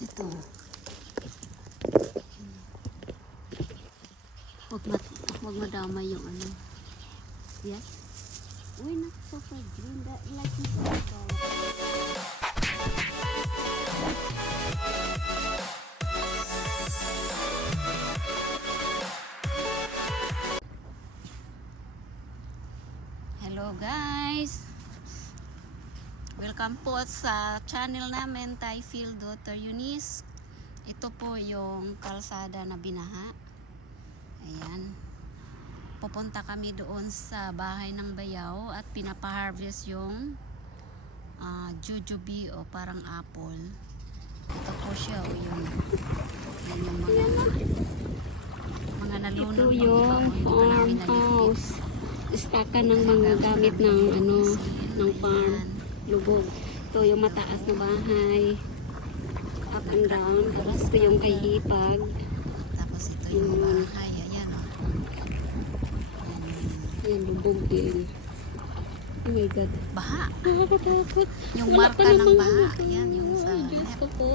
Ito. Huwag madama yung ano. Yes? Uy, nakasapa green. Like this one. Hello guys! Welcome po sa channel namin, Tyfield Daughter Eunice. Ito po yung kalsada na binaha. Ayan. Pupunta kami doon sa bahay ng bayaw at pinapaharvest yung jujube o parang apple. Ito po siya o yun. Yan yung mga nalunod. Ito yung farmhouse. Istakan ng mga gamit ng ng farm. Lubog. Ito yung mataas na bahay. Up and down. Tapos ito yung kay hipag. Tapos ito yung bahay. Ayan o. Ayan, lubog din. Oh my God. Baha. Nakakatakot. Yung Wala marka pa ng namang baha. dito. Ayan yung sa Diyos ko po.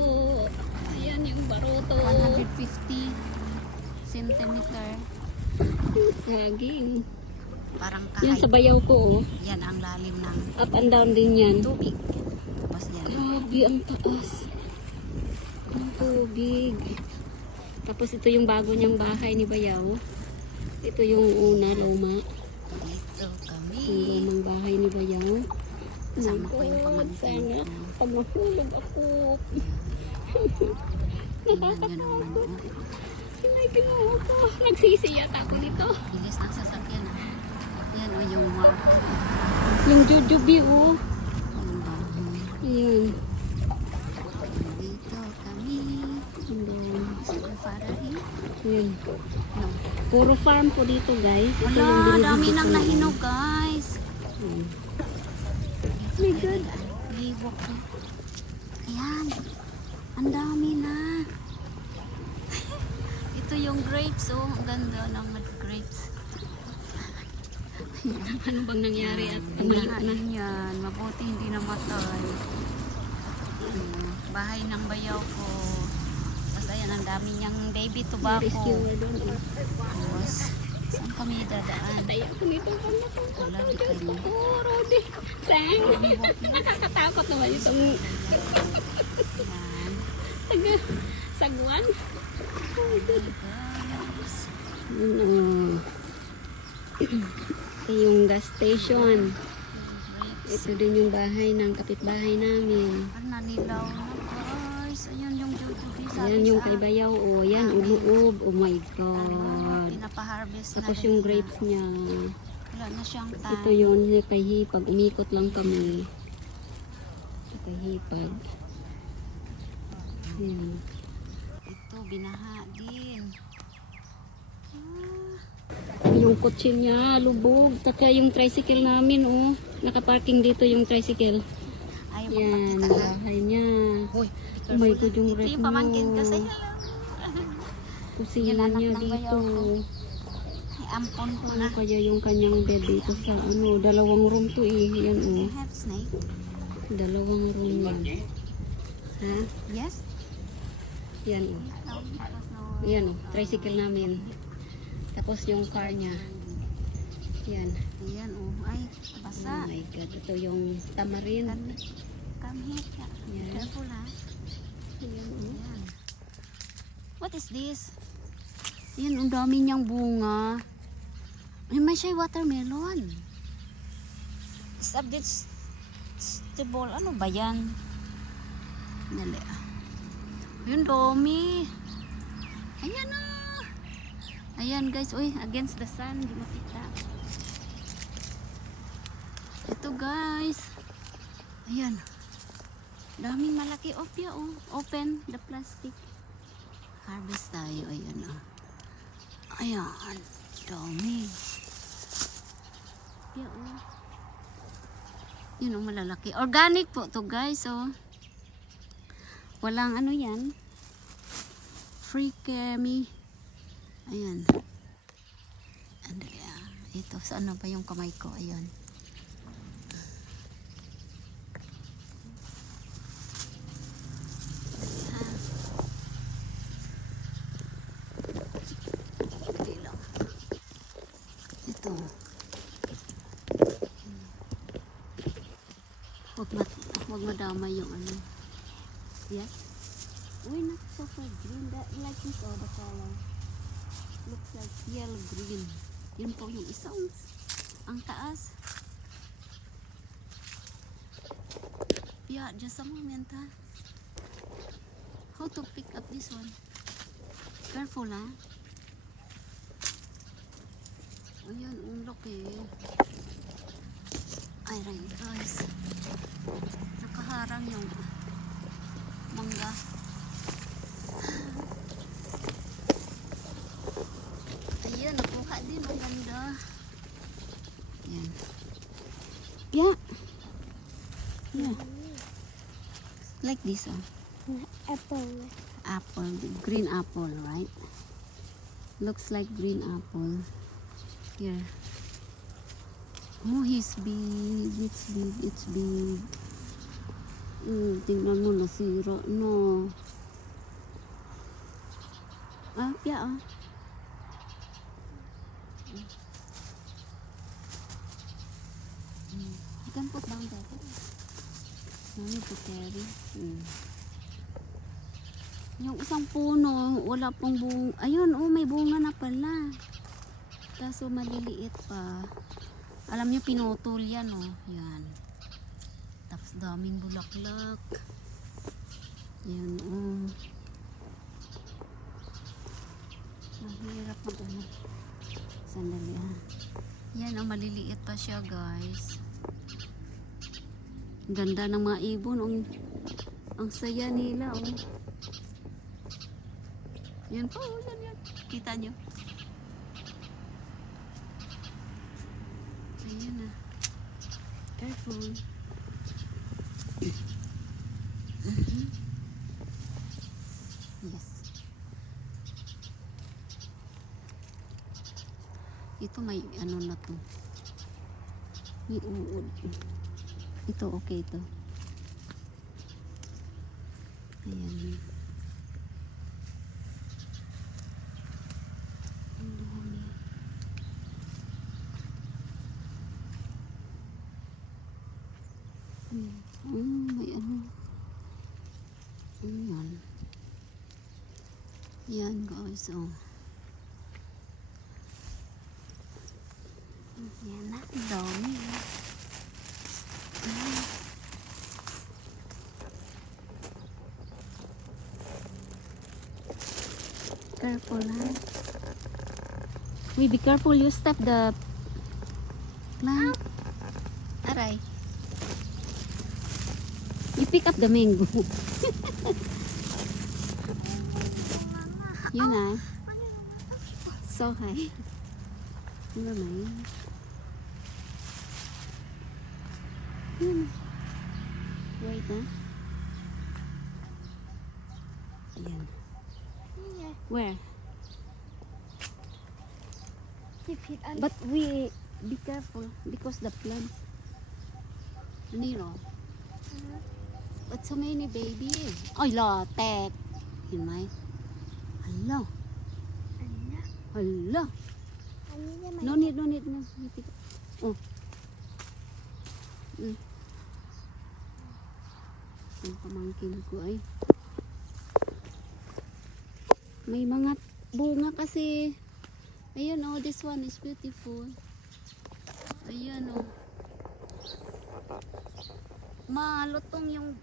Ayan yung baroto. 150 centimeter. Saging. Parang Yan sa kahit. bayaw ko. Oh. Yan ang lalim ng Up and down din yan. tubig. Tapos yan. Grabe, ang taas. Ang tubig. Tapos ito yung bago niyang bahay ni Bayaw. Ito yung una, luma. Dito kami. Yung lumang bahay ni Bayaw. Kasama ko yung pamangkin Sana, ko. pag mahulog ako. Tingnan nyo naman. Oh. Ay, kinuha ko. Nagsisi yata ako dito. Bilis ng sasakyan. Yan o yung mark. Yung jujube, oh. Yung bahay. Ayan. Dito kami. Ayan. Sa Farahi. Ayan. No. Puro farm po dito, guys. Ito yung Wala, binibigay dami ko nang na. nahinog guys. Ayan. My God. Liwok ko. Ayan. Ang dami na. Ito yung grapes, oh. Ang ganda ng grapes. Ano bang nangyari at tumayo na? Binahain yan. Mabuti hindi namatay. Bahay ng bayaw ko. Tapos ayan, ang dami niyang baby tobacco. Rescue doon. Tapos, saan kami dadaan? Tayo ko nito. Wala, di kayo. Oh, Rodi. Tang. Nakakatakot naman itong Yan. saguan. Guys. Ito yung gas station. Grapes. Ito din yung bahay ng kapitbahay namin. Ang nanilaw na guys. Ayan yung jujube. Ayan yung kalibayaw. Oh, ayan, umuob. Oh my God. Pinapaharvest na Tapos rin yung na. grapes niya. Wala na siyang Ito time. yun, kay hipag. Umikot lang kami. Kay hipag. Ayan. Ito, binaha din. Yung kotse niya, lubog. Taka yung tricycle namin, oh. Nakaparking dito yung tricycle. Ayaw Yan, magpakita ha. bahay niya. Uy, Oh my God, yung ito rep yung pamangkin mo. kasi. Kusina Yan, anak niya ng dito. bayaw ko. Ay, ampon ko Ano na. kaya yung kanyang bed dito sa dalawang room to eh. Yan, I oh. have snake. Dalawang room yan. Ha? Yes? Yan, oh. Yan, oh. Tricycle namin. Tapos yung car niya. Yan. Ayan, oh. Ay, Oh basa. my God. Ito yung tamarin. Come here. Yan. Careful ha. Yan, oh. Ayan. What is this? Ayan, ang dami niyang bunga. Ay, may siya watermelon. Is that vegetable? Ano ba yan? Dali ah. Ayun, dami. Ayan na. Ayan guys, uy, against the sun, di makita. Ito guys. Ayan. Daming malaki opya, oh. Open the plastic. Harvest tayo, ayan oh. Ayan, dami. Opya, oh. Yun oh, malalaki. Organic po to guys, oh. Walang ano yan. Free chemi. Ayan. Andali ah. Ito, saan na ba yung kamay ko? Ayan. Huwag madama yung ano. Yes? Uy, not so far green. That, like this, oh, the color. Looks like yellow green. Yun po yung isang ang taas. Yeah, just a moment, ha? How to pick up this one? Careful, ha? Ayan, ang laki. Ay, guys. Nakaharang yung mangga. Ayan, nakuha din. Ang ganda. Ayan. Yeah. Yeah. Like this, oh. Apple. Apple. Green apple, right? Looks like green apple. Here. Oh, he's big. It's big. It's big. Tingnan mo, nasira. No. Ah, yeah, ah. You can put down that. No need to carry. Yung isang puno, wala pong bunga. Ayun, oh, may bunga na pala. Kaso maliliit pa. Alam niyo, pinutol yan, oh. Yan. Tapos daming bulaklak. Yan, oh. Mahirap mag ano. Sandali, ha. Yan, oh, maliliit pa siya, guys. Ganda ng mga ibon. Ang saya nila, oh. Yan po, oh, yan. Kita nyo? Ayan na. Careful. Yes. Ito may ano na to. May uod. Ito okay to. Ayan. Ang dami. May ano. Ayan. Yan guys, oh. Yan na, dami. Careful, ha? We be careful, you step the plant. Aray. You pick up the mango. Yun na. So high. Ano na yun? Yun. Wait, ha? Ayan. Where? But we be careful because the plants. Nero. But so many baby. Ay, latek. Yun may. Hala. Hala. No need. No. Oh. Ang pamangkin ko ay. May mga bunga kasi. Ayan, oh, this one is beautiful. Ayan, oh. Malutong yung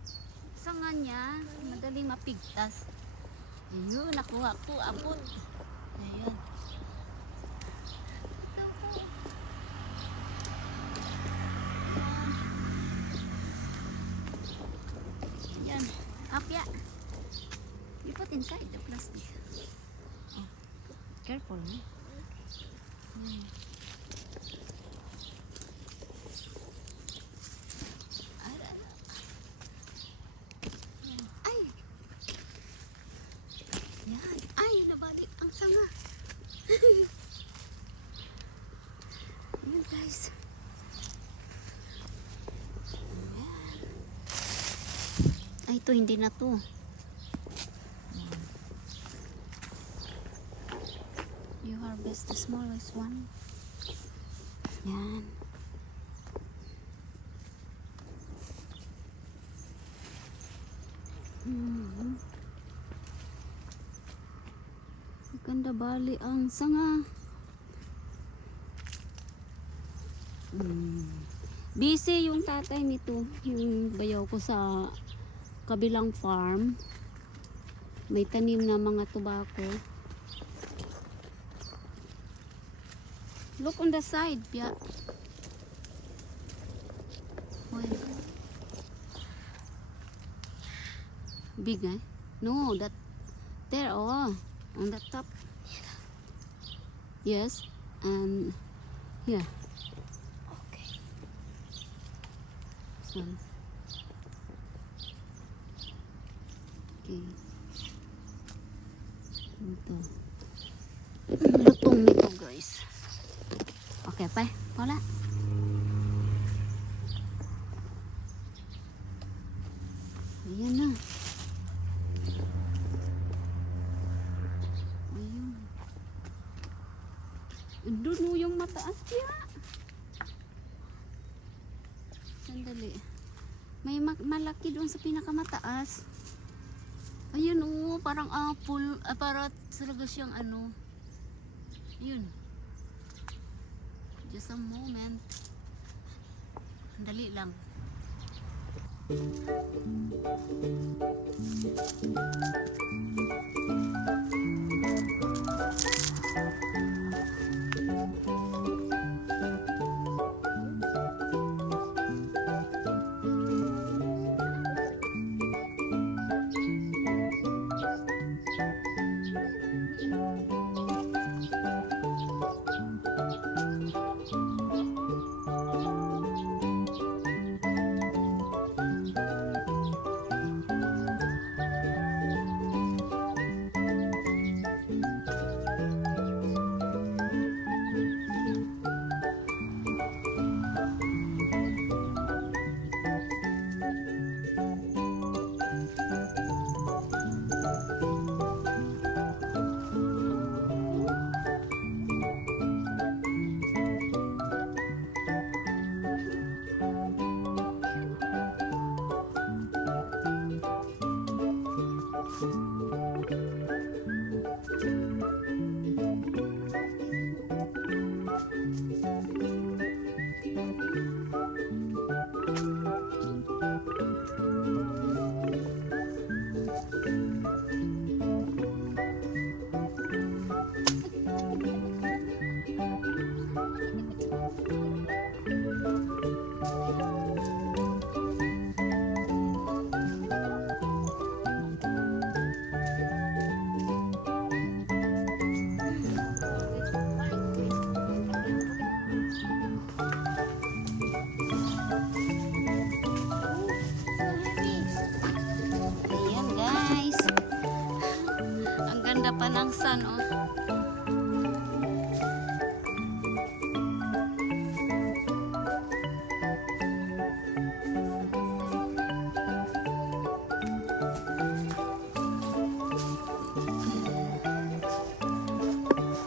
sanga niya. Madaling mapigtas. Ayun, nakuha ko. Abot. Ayan. Ayan. Apya. You put inside the plastic. Oh. Careful, eh? Ay! Yan. Ay, nabalik ang sanga. Ayan, guys. Ayan. Ay, ito hindi na to. You harvest the smallest one. Yan. Ganda bali ang sanga. Busy yung tatay nito. Yung bayaw ko sa kabilang farm. May tanim na mga tobacco. Look on the side, Pia. Wait. Big, eh? No, that there, oh, on the top. Yes, and here. Okay. So. Okay. Ito. Lutong nito, guys. Okay, pa. Wala. Ayan na. Ayun. Doon mo yung mataas kaya. Sandali. May malaki doon sa pinakamataas. Ayun oo, parang apple. Para talaga siyang ano. Ayun. Just a moment. Dali lang. Ayan guys. Ang ganda pa ng sun oh.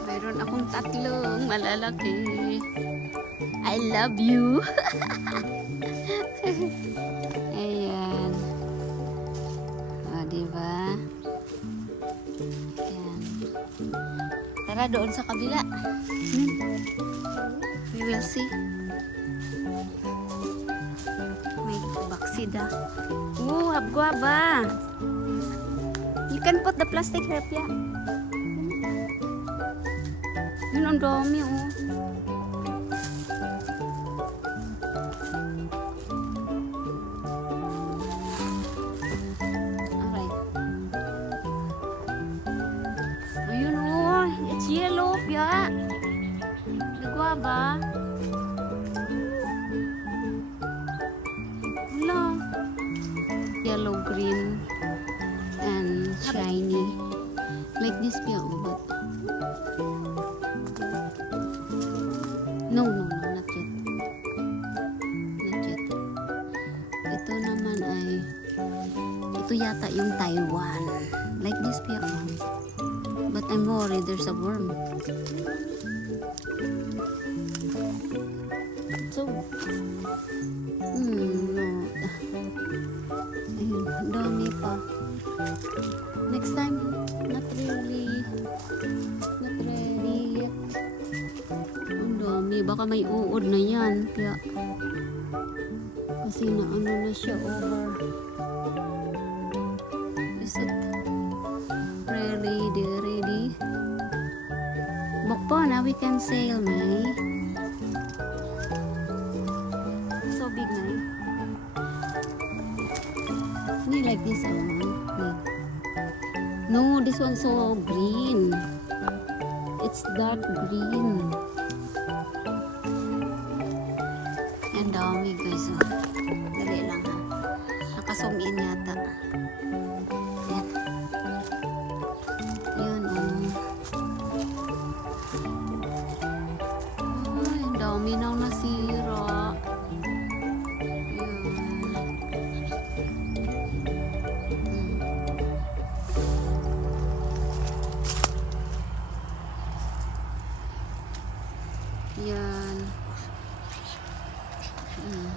Mayroon akong tatlong malalaki. I love you. Ayan. O, diba? Ayan. Tara doon sa kabila. We will see. May baksida. Oh, habguaba. You can put the plastic here, Pia. Yun ang dami, oh. Alright. Ayun, oh. It's yellow, Pia. Nagwa ba? Wala. Yellow, green, and shiny. Like this, Pia, oh, but no, not yet. Not yet. Ito naman ay, ito yata yung Taiwan. Like this, Pia. But I'm worried there's a worm. So, no. Ayun, dami pa. Next time, not not ready yet. Ang dami, baka may uod na yan. Kaya, kasi na ano na siya over. Is it ready? Bokpo, now we can sail, May. So big, May. May like this, May. No, this one's so green. It's dark green. Ang dami guys. Oh. Dali lang ha. Naka-zoom in yata. Yan. Yun oh. Ay, ang dami nang nasira. Yun. Yan.